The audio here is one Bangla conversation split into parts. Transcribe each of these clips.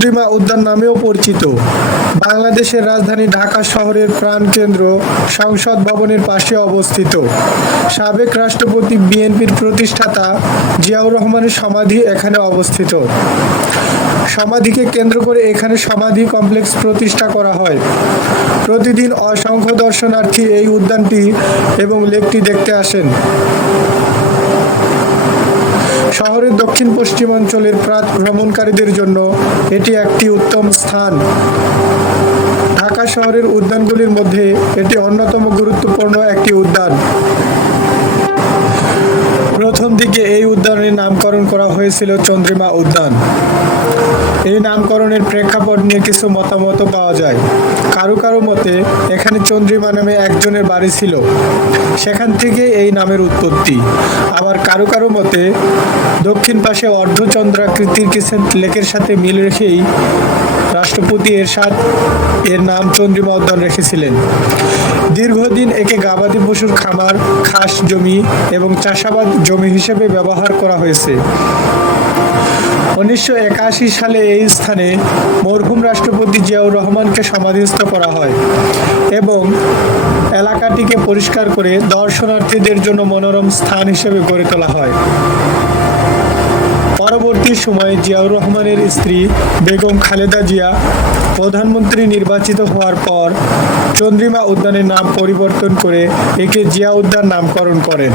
চন্দ্রিমা উদ্যান নামেও পরিচিত। বাংলাদেশের রাজধানী ঢাকা শহরের প্রাণকেন্দ্র সংসদ ভবনের পাশে অবস্থিত। সাবেক রাষ্ট্রপতি বিএনপির প্রতিষ্ঠাতা জিয়াউর রহমানের সমাধি এখানে অবস্থিত। সমাধিকে কেন্দ্র করে এখানে সমাধি কমপ্লেক্স প্রতিষ্ঠা করা হয়। প্রতিদিন অসংখ্য দর্শনার্থী এই উদ্যানটি এবং লেকটি দেখতে আসেন। শহরের দক্ষিণ পশ্চিমাঞ্চলের প্রাত ভ্রমণকারীদের জন্য এটি একটি উত্তম স্থান। ঢাকা শহরের উদ্যানগুলির মধ্যে এটি অন্যতম গুরুত্বপূর্ণ একটি উদ্যান। প্রথম দিকে এই উদ্যানের নামকরণ করা হয়েছিল চন্দ্রিমা উদ্যান। এই নামকরণের প্রেক্ষাপট নিয়ে কিছু মতামত পাওয়া যায়। কারো কারো মতে এখানে চন্দ্রিমা নামে একজনের বাড়ি ছিল, সেখান থেকে এই নামের উৎপত্তি। আবার কারো কারো মতে দক্ষিণ পাশে অর্ধচন্দ্রাকৃতির ক্রিসেন্ট লেকের সাথে মিল রেখেই রাষ্ট্রপতি এরশাদ এর নাম চন্দ্রিমা উদ্যান রেখেছিলেন। দীর্ঘদিন একে গবাদি পশুর খামার, খাস জমি এবং চাষাবাদ জমি হিসেবে ব্যবহার করা হয়েছে। 1981 সালে এই স্থানে মরহুম রাষ্ট্রপতি জিয়াউর রহমানকে সমাধিস্থ করা হয় এবং এলাকাটিকে পরিষ্কার করে দর্শনার্থীদের জন্য মনোরম স্থান হিসেবে গড়ে তোলা হয়। পরবর্তী সময়ে জিয়াউর রহমানের স্ত্রী বেগম খালেদা জিয়া প্রধানমন্ত্রী নির্বাচিত হওয়ার পর চন্দ্রিমা উদ্যানের নাম পরিবর্তন করে একে জিয়া উদ্যান নামকরণ করেন।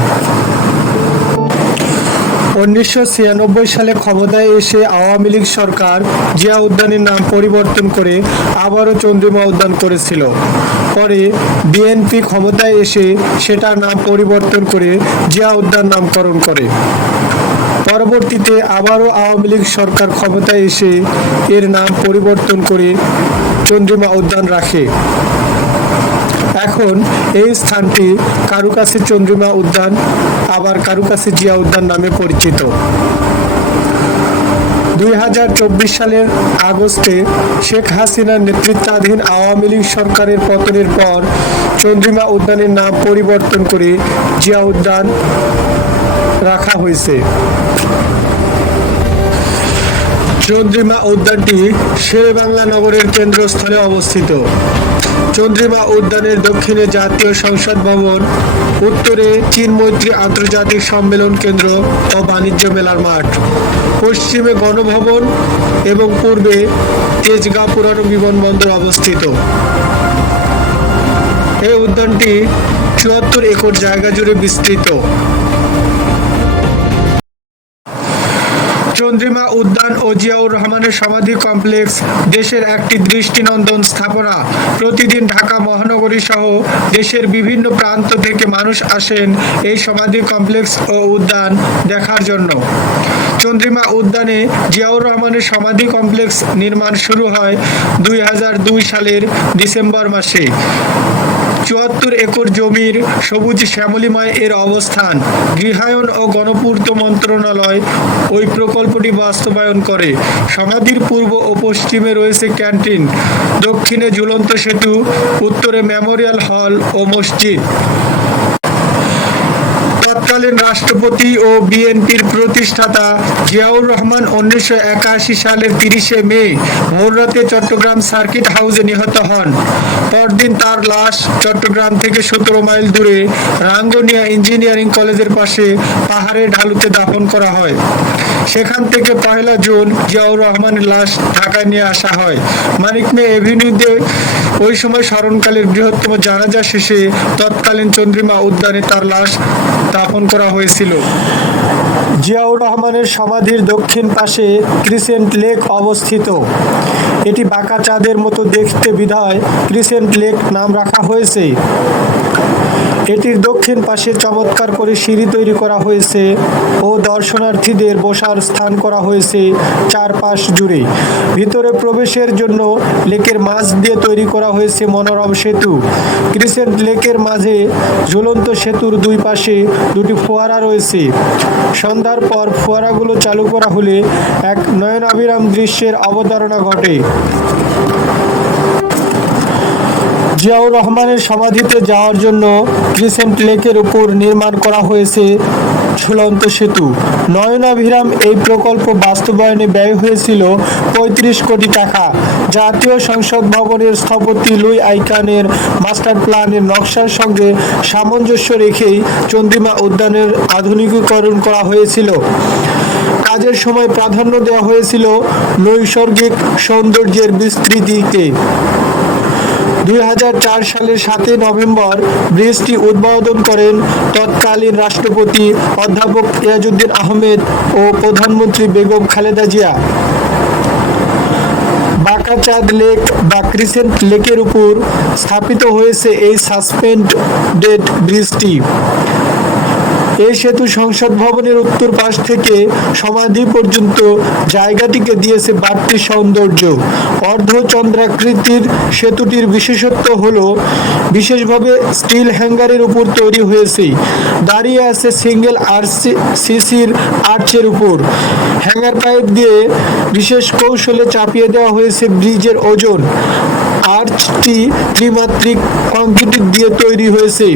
1996 সালে ক্ষমতায় এসে আওয়ামী লীগ সরকার জিয়া উদ্যানের নাম পরিবর্তন করে আবারও চন্দ্রিমা উদ্যান করেছিল। পরে বিএনপি ক্ষমতায় এসে সেটার নাম পরিবর্তন করে জিয়া উদ্যান নামকরণ করে। পরবর্তীতে আবারও আওয়ামী লীগ সরকার ক্ষমতায় এসে এর নাম পরিবর্তন করে চন্দ্রিমা উদ্যান রাখে। এখন এই স্থানটি কারো কাছে চন্দ্রিমা উদ্যান, আবার কারো কাছে জিয়া উদ্যান নামে পরিচিত। 2024 সালের আগস্টে শেখ হাসিনার নেতৃত্বাধীন আওয়ামী লীগ সরকারের পতনের পর চন্দ্রিমা উদ্যানের নাম পরিবর্তন করে জিয়া উদ্যান রাখা হয়েছে। চন্দ্রিমা উদ্যানটি শেরেবাংলা নগরের কেন্দ্রস্থলে অবস্থিত। চন্দ্রিমা উদ্যানের দক্ষিণে জাতীয় সংসদ ভবন, উত্তরে চীন মৈত্রী আন্তর্জাতিক সম্মেলন কেন্দ্র ও বাণিজ্য মেলার মাঠ, পশ্চিমে গণভবন এবং পূর্বে তেজগাঁ পুরানো বিমানবন্দর অবস্থিত। এই উদ্যানটি 74 একর জায়গা জুড়ে বিস্তৃত। চন্দ্রিমা উদ্যান ও জিয়াউর রহমানের সমাধি কমপ্লেক্স দেশের একটি দৃষ্টিনন্দন স্থাপনা। প্রতিদিন ঢাকা মহানগরী সহ দেশের বিভিন্ন প্রান্ত থেকে মানুষ আসেন এই সমাধি কমপ্লেক্স ও উদ্যান দেখার জন্য। চন্দ্রিমা উদ্যানে জিয়াউর রহমানের সমাধি কমপ্লেক্স নির্মাণ শুরু হয় 2002 সালের ডিসেম্বর মাসে। 74 একর জমির সবুজ শ্যামলিময় এর অবস্থান। গৃহায়ন ও গণপূর্ত মন্ত্রণালয় ওই প্রকল্পটি বাস্তবায়ন করে। সমাধির পূর্ব ও পশ্চিমে রয়েছে ক্যান্টিন, দক্ষিণে ঝুলন্ত সেতু, উত্তরে মেমোরিয়াল হল ও মসজিদ। তৎকালীন রাষ্ট্রপতি ও বিএনপির প্রতিষ্ঠাতা জিয়াউর রহমান 1981 সালের 30 মে ভোররাতে চট্টগ্রাম সার্কিট হাউসে নিহত হন। পরদিন তার লাশ চট্টগ্রাম থেকে 17 মাইল দূরে রাঙ্গুনিয়া ইঞ্জিনিয়ারিং কলেজের পাশে পাহাড়ের ঢালুতে দাফন করা হয়। সেখান থেকে 1 জুন জিয়াউর রহমানের লাশ ঢাকায় নিয়ে আসা হয়। মানিক মে এভিনিউতে ওই সময় স্মরণকালের বৃহত্তম জানাজা শেষে তৎকালীন চন্দ্রিমা উদ্যানে তার লাশ দাফন করা হয়েছিল। জিয়াউর রহমানের সমাধির দক্ষিণ পাশে ক্রিসেন্ট লেক অবস্থিত। এটি বাঁকা চাঁদের মতো দেখতে বিধায় ক্রিসেন্ট লেক নাম রাখা হয়েছে। এটির দক্ষিণ পাশে চমৎকার করে সিঁড়ি তৈরি করা হয়েছে ও দর্শনার্থীদের বসার স্থান করা হয়েছে চারপাশ জুড়ে। ভিতরে প্রবেশের জন্য লেকের মাঝ দিয়ে তৈরি করা হয়েছে মনোরম সেতু। ক্রিসেন্ট লেকের মাঝে ঝুলন্ত সেতুর দুই পাশে দুটি ফোয়ারা রয়েছে। সন্ধ্যার পর ফোয়ারাগুলো চালু করা হলে এক নয়নাভিরাম দৃশ্যের অবতারণা ঘটে। জিয়াউর রহমানের সমাধিতে যাওয়ার জন্য ক্রিসেন্ট লেকের উপর নির্মাণ করা হয়েছে ঝুলন্ত সেতু। নয়নাভিরাম এই প্রকল্প বাস্তবায়নে ব্যয় হয়েছিল ৩৫ কোটি টাকা। জাতীয় সংসদ ভবনের স্থপতি লুই আইকানের মাস্টার প্ল্যানের নকশার সঙ্গে সামঞ্জস্য রেখেই চন্দ্রিমা উদ্যানের আধুনিকীকরণ করা হয়েছিল। কাজের সময় প্রাধান্য দেওয়া হয়েছিল নৈসর্গিক সৌন্দর্যের বিস্তৃতিকে। ২০০৪ সালের ৭ নভেম্বর ব্রিজটি উদ্বোধন করেন তৎকালীন রাষ্ট্রপতি অধ্যাপক ইয়াজউদ্দিন আহমেদ ও প্রধানমন্ত্রী বেগম খালেদা জিয়া। বাঁকাচাঁদ লেক বা ক্রিসেন্ট লেকের উপর স্থাপিত হয়েছে এই সাসপেন্ডেড ব্রিজটি। এই সেতু সংসদ ভবনের উত্তর পাশ থেকে সমাধি পর্যন্ত জায়গাটিকে দিয়েছে বাড়তি সৌন্দর্য। অর্ধচন্দ্রাকৃতির সেতুটির বিশেষত্ব হল বিশেষভাবে স্টিল হ্যাঙ্গারের উপর তৈরি হয়েছে। দাঁড়িয়ে আছে সিঙ্গেল আরসিসির আর্চের উপর। হ্যাঙ্গার পাইপ দিয়ে বিশেষ কৌশলে চাপিয়ে দেওয়া হয়েছে ব্রিজের ওজন। আর্চটি ত্রিমাত্রিক কংক্রিট দিয়ে তৈরি হয়েছে।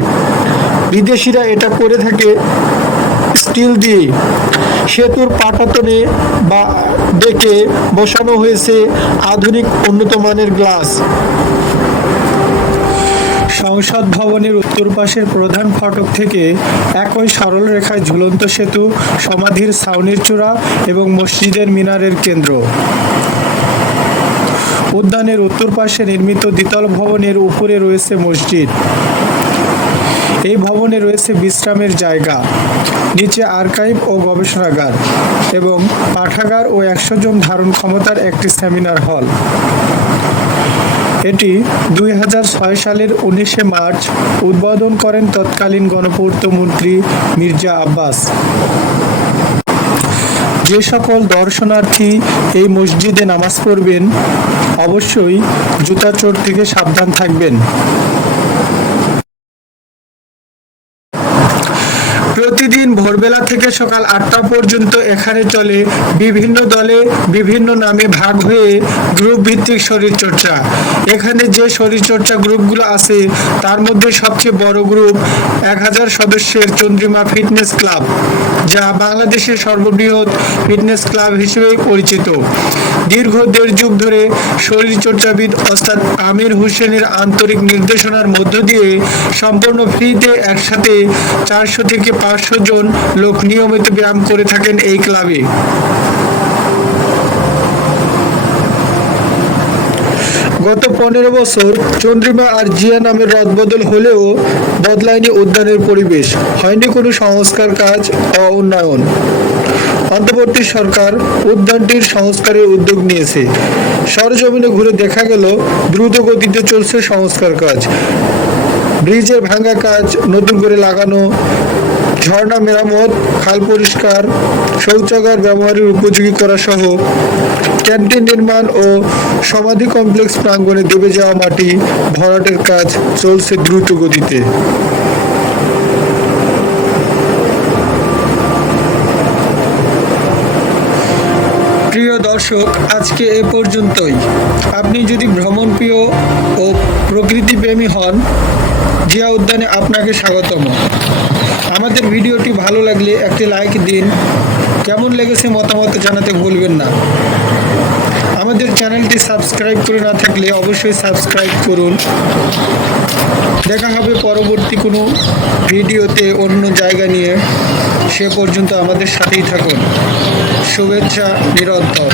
বিদেশিরা এটা করে থাকে স্টিল দিয়ে। সেতুর পাটাতনে বা ডেকে বসানো হয়েছে আধুনিক উন্নত মানের গ্লাস। সংসদ ভবনের উত্তর পাশের প্রধান ফটক থেকে একই সরল রেখায় ঝুলন্ত সেতু, সমাধির ছাউনির চূড়া এবং মসজিদের মিনারের কেন্দ্র। উদ্যানের উত্তর পাশে নির্মিত দ্বিতল ভবনের উপরে রয়েছে মসজিদ। এই ভবনে রয়েছে বিশ্রামের জায়গা, নিচে আর্কাইভ ও গবেষণাগার এবং পাঠাগার ও ১০০ জন ধারণ ক্ষমতার একটি সেমিনার হল। এটি ২০০৬ সালের ১৯শে মার্চ উদ্বোধন করেন তৎকালীন গণপূর্ত মন্ত্রী মির্জা আব্বাস। যে সকল দর্শনার্থী এই মসজিদে নামাজ পড়বেন অবশ্যই জুতা চোট থেকে সাবধান থাকবেন। প্রতিদিন ভোরবেলা থেকে সকাল ৮টা পর্যন্ত এখানে চলে বিভিন্ন দলে বিভিন্ন নামে ভাগ হয়ে গ্রুপ ভিত্তিক শরীরচর্চা। এখানে যে শরীরচর্চা গ্রুপগুলো আছে তার মধ্যে সবচেয়ে বড় গ্রুপ ১০০০ সদস্যের চন্দ্রিমা ফিটনেস ক্লাব, যা বাংলাদেশের সর্ববৃহৎ ফিটনেস ক্লাব হিসেবে পরিচিত। দীর্ঘ ১.৫ যুগ ধরে শরীরচর্চাবিদ ওস্তাদ আমির হোসেনের আন্তরিক নির্দেশনার মধ্য দিয়ে সম্পূর্ণ ফ্রিতে একসাথে ৪০০ থেকে ৫০০ জন লোক নিয়মিত ব্যায়াম করে থাকেন এই ক্লাবে। গত ১৫ বছর চন্দ্রিমা আর জিয়া নামের রদবদল হলেও বদলায়নি উদ্যানের পরিবেশ, হয়নি কোনো সংস্কার কাজ ও উন্নয়ন। অন্তর্বর্তী সরকার উদ্যানটির সংস্কারের উদ্যোগ নিয়েছে। সরজমিনে ঘুরে দেখা গেল দ্রুত গতিতে চলছে সংস্কার কাজ। ব্রিজের ভাঙা কাজ নতুন করে লাগানো, ঝর্ণা মেরামত, খাল পরিষ্কার, শৌচাগার ব্যবহারের উপযোগী করা সহ ক্যান্টিন নির্মাণ ও সমাধি কমপ্লেক্স প্রাঙ্গণে দেবে যাওয়া মাটি ভরাটের কাজ চলছে দ্রুত গতিতে। প্রিয় দর্শক, আজকে এ পর্যন্তই। আপনি যদি ভ্রমণপ্রিয় ও প্রকৃতিপ্রেমী হন, জিয়া উদ্যানে আপনাকে স্বাগতম। আমাদের ভিডিওটি ভালো লাগলে একটি লাইক দিন। কেমন লেগেছে মতামত জানাতে ভুলবেন না। আমাদের চ্যানেলটি সাবস্ক্রাইব করে না থাকলে অবশ্যই সাবস্ক্রাইব করুন। দেখা হবে পরবর্তী কোনো ভিডিওতে অন্য জায়গা নিয়ে। সে পর্যন্ত আমাদের সাথেই থাকুন। শুভেচ্ছা নিরন্তর।